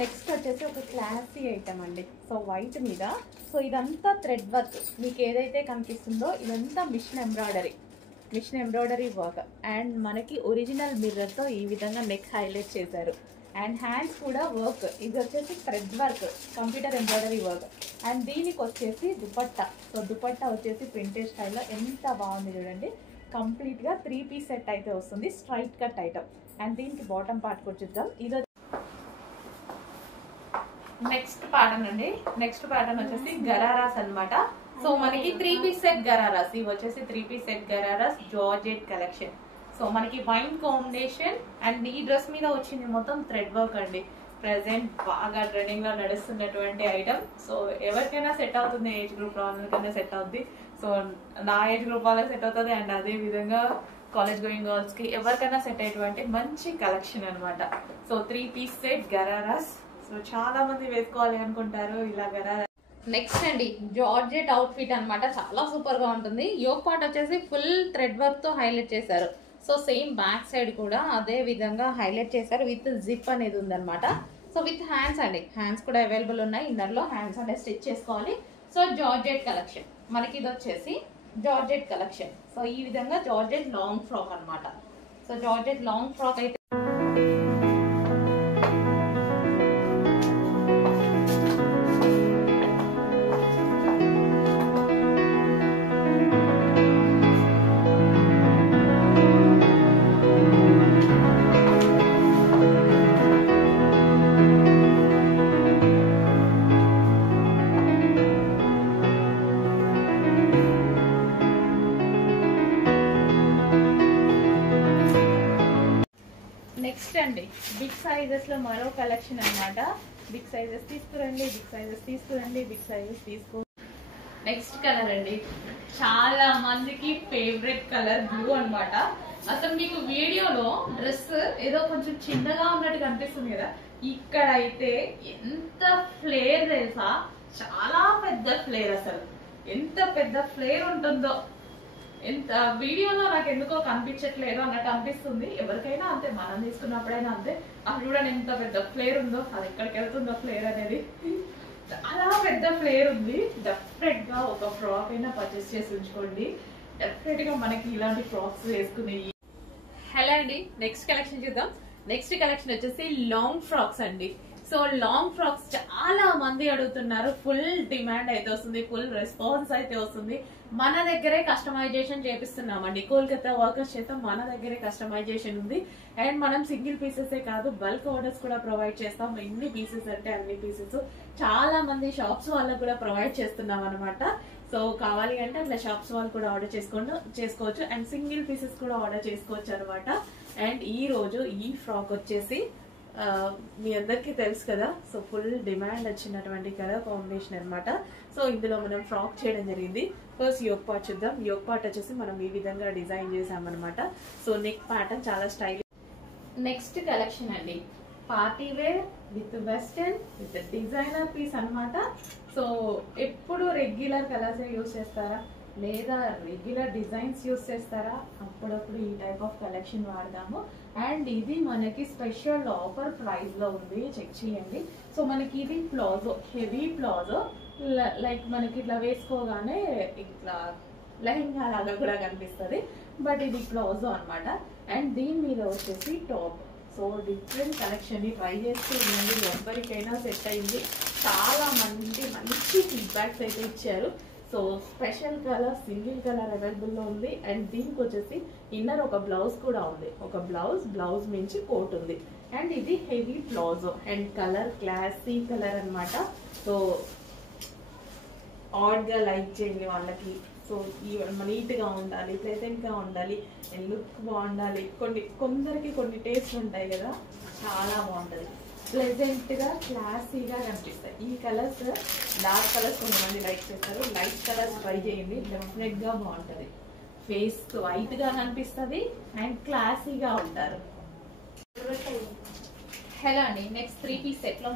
Next వచ్చేసి ఒక classy item అండి. సో వైట్ మీద, సో ఇదంతా థ్రెడ్ వర్క్, మీకు ఏదైతే కనిపిస్తుందో ఇదంతా మిషన్ ఎంబ్రాయిడరీ వర్క్. అండ్ మనకి ఒరిజినల్ మిర్రర్తో ఈ విధంగా నెక్ హైలైట్ చేశారు. అండ్ హ్యాండ్స్ కూడా వర్క్, ఇది వచ్చేసి thread work, computer embroidery work. And దీనికి వచ్చేసి దుపట్టా, సో దుపట్టా వచ్చేసి ప్రింటెడ్ స్టైల్లో ఎంత బాగుంది చూడండి. కంప్లీట్గా 3 పీస్ సెట్ అయితే వస్తుంది, స్ట్రైట్ కట్ ఐటమ్. అండ్ దీనికి బాటమ్ పార్ట్ కూడా చూద్దాం. ఇది నెక్స్ట్ ప్యాటర్న్ అండి. నెక్స్ట్ ప్యాటర్న్ వచ్చేసి గరారాస్ అన్నమాట. సో మనకి 3 పీస్ సెట్ గరారాస్, ఇవి వచ్చేసి 3 piece set ghararas georgette collection. So మనకి వైన్ కాంబినేషన్ అండ్ ఈ డ్రెస్ మీద వచ్చింది మొత్తం థ్రెడ్ వర్క్ అండి. ప్రెసెంట్ బాగా ట్రెండింగ్ లో నడుస్తున్నటువంటి ఐటమ్. సో ఎవరికైనా సెట్ అవుతుంది, ఏజ్ గ్రూప్ వాళ్ళకైనా సెట్ అవుతుంది. సో నా ఏజ్ గ్రూప్ వాళ్ళకి సెట్ అవుతుంది. అండ్ అదే విధంగా కాలేజ్ గోయింగ్ గర్ల్స్ కి ఎవరికైనా సెట్ అయ్యేటువంటి మంచి కలెక్షన్ అనమాట. So 3 piece set ghararas. So చాలా మంది వేసుకోవాలి అనుకుంటారు ఇలా గరారా. నెక్స్ట్ అండి జార్జెట్ అవుట్ ఫిట్ అనమాట, చాలా సూపర్ గా ఉంటుంది. యోక్ పార్ట్ వచ్చేసి ఫుల్ థ్రెడ్ వర్క్ తో హైలైట్ చేశారు. సో సేమ్ బ్యాక్ సైడ్ కూడా అదే విధంగా హైలైట్ చేశారు, విత్ జిప్ అనేది ఉందన్నమాట. సో విత్ హ్యాండ్స్ అండి, హ్యాండ్స్ కూడా అవైలబుల్ ఉన్నాయి. ఇందులో హ్యాండ్స్ అనేది స్టిచ్ చేసుకోవాలి. సో జార్జెట్ కలెక్షన్ మనకి ఇది వచ్చేసి జార్జెట్ కలెక్షన్. సో ఈ విధంగా జార్జెట్ లాంగ్ ఫ్రాక్ అనమాట. సో జార్జెట్ లాంగ్ ఫ్రాక్ అయితే నెక్స్ట్ అండి బిగ్ సైజెస్ లో మరో కలెక్షన్ అన్నమాట. బిగ్ సైజెస్ తీసుకురండి, బిగ్ సైజెస్ తీసుకురండి, బిగ్ సైజెస్ తీసుకో. నెక్స్ట్ కలర్ అండి, చాలా మందికి ఫేవరెట్ కలర్ బ్లూ అన్నమాట. అసలు మీకు వీడియోలో డ్రెస్ ఏదో కొంచెం చిన్నగా ఉన్నట్టు కనిపిస్తుంది కదా, ఇక్కడ అయితే ఎంత ఫ్లేర్ తెలుసా, చాలా పెద్ద ఫ్లేర్. అసలు ఎంత పెద్ద ఫ్లేర్ ఉంటుందో ఎంత వీడియోలో నాకు ఎందుకో కనిపించట్లేదు అన్నట్టు అనిపిస్తుంది. ఎవరికైనా అంతే, మనం తీసుకున్నప్పుడైనా అంతే. అసలు చూడండి ఎంత పెద్ద ఫ్లేర్ ఉందో, అది ఎక్కడికి వెళ్తుందో ఫ్లేర్ అనేది. చాలా పెద్ద ఫ్లేర్ ఉంది. డెఫినెట్ గా ఒక ఫ్రాక్ అయినా పర్చేస్ చేసి ఉంచుకోండి. డెఫినెట్ గా మనకి ఇలాంటి ఫ్రాక్స్ వేసుకునేవి. హలో అండి, నెక్స్ట్ కలెక్షన్ చూద్దాం. నెక్స్ట్ కలెక్షన్ వచ్చేసి లాంగ్ ఫ్రాక్స్ అండి. సో లాంగ్ ఫ్రాక్స్ చాలా మంది అడుగుతున్నారు, ఫుల్ డిమాండ్ అయితే వస్తుంది, ఫుల్ రెస్పాన్స్ అయితే వస్తుంది. మన దగ్గరే కస్టమైజేషన్ చేపిస్తున్నామండి. కోల్కతా వర్కర్స్ చేత మన దగ్గరే కస్టమైజేషన్ ఉంది. అండ్ మనం సింగిల్ పీసెస్ కాదు, బల్క్ ఆర్డర్స్ కూడా ప్రొవైడ్ చేస్తాం. ఎన్ని పీసెస్ అంటే అన్ని పీసెస్. చాలా మంది షాప్స్ వాళ్ళకు కూడా ప్రొవైడ్ చేస్తున్నాం అనమాట. సో కావాలి అంటే అట్లా షాప్స్ వాళ్ళు కూడా ఆర్డర్ చేసుకోవచ్చు. అండ్ సింగిల్ పీసెస్ కూడా ఆర్డర్ చేసుకోవచ్చు అనమాట. అండ్ ఈ రోజు ఈ ఫ్రాక్ వచ్చేసి మీ అందరికీ తెలుసు కదా, సో ఫుల్ డిమాండ్ వచ్చినటువంటి కలర్ కాంబినేషన్ అనమాట. సో ఇందులో మనం ఫ్రాక్ చేయడం జరిగింది. ఫస్ట్ యోక్ పార్ట్ చూద్దాం. యోక్ పార్ట్ వచ్చేసి మనం ఈ విధంగా డిజైన్ చేసామన్నమాట. సో నెక్ ప్యాటర్న్ చాలా స్టైల్. నెక్స్ట్ కలెక్షన్ అండి, party wear with western with designer piece అనమాట. సో ఎప్పుడు రెగ్యులర్ కలర్స్ యూస్ చేస్తారా లేదా రెగ్యులర్ డిజైన్స్ యూస్ చేస్తారా, అప్పుడప్పుడు ఈ టైప్ ఆఫ్ కలెక్షన్ వాడదాము. అండ్ ఇది మనకి స్పెషల్ ఆఫర్ ప్రైస్ లో ఉంది, చెక్ చేయండి. సో మనకి ఇది ప్లాజో, హెవీ ప్లాజో, లైక్ మనకి ఇట్లా వేసుకోగానే ఇట్లా లెహంగా లాగా కూడా కనిపిస్తుంది. బట్ ఇది ప్లాజో అనమాట. అండ్ దీని మీద వచ్చేసి టాప్. సో డిఫరెంట్ కలెక్షన్ ని ట్రై చేస్తూ ఉండండి, ఎవరికైనా సెట్ అయింది. చాలా మంది మంచి ఫీడ్బ్యాక్స్ అయితే ఇచ్చారు. So special colour, single colour available లో ఉంది. అండ్ దీనికి వచ్చేసి ఇన్నర్ ఒక బ్లౌజ్ కూడా ఉంది, ఒక బ్లౌజ్ మించి కోట్ ఉంది. అండ్ ఇది heavy palazzo. And colour classy colour అనమాట. సో ఆడ్ గా లైక్ చేయండి వాళ్ళకి. సో నీట్ గా ఉండాలి, ప్లెజెంట్ గా ఉండాలి, లుక్ బాగుండాలి. కొందరికి కొన్ని టేస్ట్ ఉంటాయి కదా, చాలా బాగుంటది, ప్లెజెంట్ గా క్లాసీగా కనిపిస్తాయి. ఈ కలర్స్, డార్క్ కలర్స్ కొంతమంది లైక్ చేస్తారు. లైట్ కలర్స్ ట్రై చేయండి, డెఫినెట్ గా బాగుంటది. ఫేస్ వైట్ గా కనిపిస్తుంది అండ్ క్లాసీగా ఉంటారు. హలో అండి, నెక్స్ట్ 3 పీస్ సెట్ లో